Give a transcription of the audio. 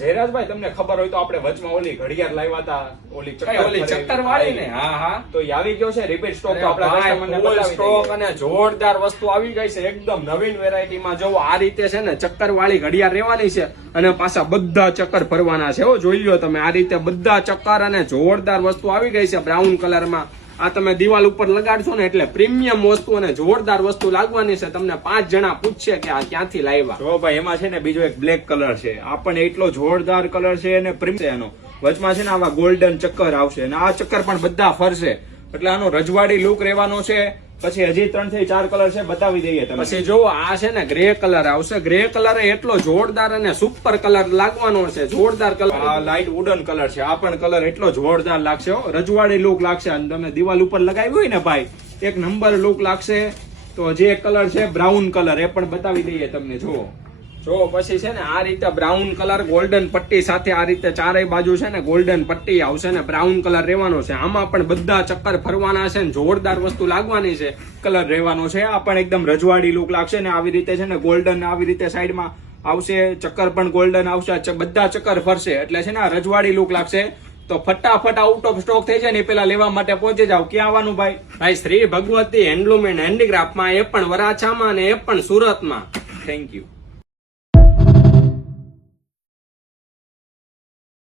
જયરાજભાઈ તમને ખબર હોય તો આપણે વચમાં ઓલી ઘડિયાળ લાવ્યા હતા, ઓલી ચક્કર વાળી ને, હા તો એ આવી ગયો છે રિપીટ સ્ટોક. તો આપણે ફૂલ સ્ટોક અને જોરદાર વસ્તુ આવી ગઈ છે, એકદમ નવીન વેરાયટી માં. જો આ રીતે છે ને ચક્કર વાળી ઘડિયાળ રહેવાની છે અને પાછા બધા ચક્કર ફરવાના છે. જોઈ લો તમે, આ રીતે બધા ચક્કર અને જોરદાર વસ્તુ આવી ગઈ છે બ્રાઉન કલર માં. આ તમે દિવાલ ઉપર લગાડશો ને એટલે પ્રીમિયમ વસ્તુ અને જોરદાર વસ્તુ લાગવાની છે. તમને 5 જણા પૂછશે કે આ ક્યાંથી લાવ્યા. જો ભાઈ એમાં છે ને બીજો એક બ્લેક કલર છે, આ પણ એટલો જોરદાર કલર છે અને પ્રીમિયમ એનો. વચમાં છે ને આવા ગોલ્ડન ચક્કર આવશે અને આ ચક્કર પણ બધા ફરશે, એટલે આનો રજવાડી લુક રહેવાનો છે. પછી હજી 3 થી 4 કલર છે, બતાવી દઈએ તમે. પછી જો આ છે ને ગ્રે કલર આવશે. ગ્રે કલર એટલો જોરદાર અને સુપર કલર લાગવાનો છે, જોરદાર કલર. આ લાઈટ વુડન કલર છે, આ પણ કલર એટલો જોરદાર લાગશે, રજવાડી લુક લાગશે. અને તમે દિવાલ ઉપર લગાવ્યું હોય ને ભાઈ, એક નંબર લુક લાગશે. તો જે કલર છે બ્રાઉન કલર, એ પણ બતાવી દઈએ તમને. જો પછી છે ને આ રીતે બ્રાઉન કલર ગોલ્ડન પટ્ટી સાથે, આ રીતે ચારેય બાજુ છે ને ગોલ્ડન પટ્ટી આવશે ને બ્રાઉન કલર રહેવાનો છે. આમાં પણ બધા ચક્કર ફરવાના છે ને જોરદાર વસ્તુ લાગવાની છે. કલર રહેવાનો છે, આ પણ એકદમ રજવાડી લુક લાગશે ને આવી રીતે છે ને ગોલ્ડન આવી રીતે સાઈડમાં આવશે, ચક્કર પણ ગોલ્ડન આવશે, બધા ચક્કર ફરશે, એટલે છે ને આ રજવાડી લુક લાગશે. તો ફટાફટ આઉટ ઓફ સ્ટોક થઈ જાય ને પેલા લેવા માટે પહોંચી જાવ. ક્યાં આવવાનું ભાઈ? શ્રી ભગવતી હેન્ડલૂમ એન્ડ હેન્ડીક્રાફ્ટમાં, એ પણ વરાછામાં અને એ પણ સુરતમાં. Thank you.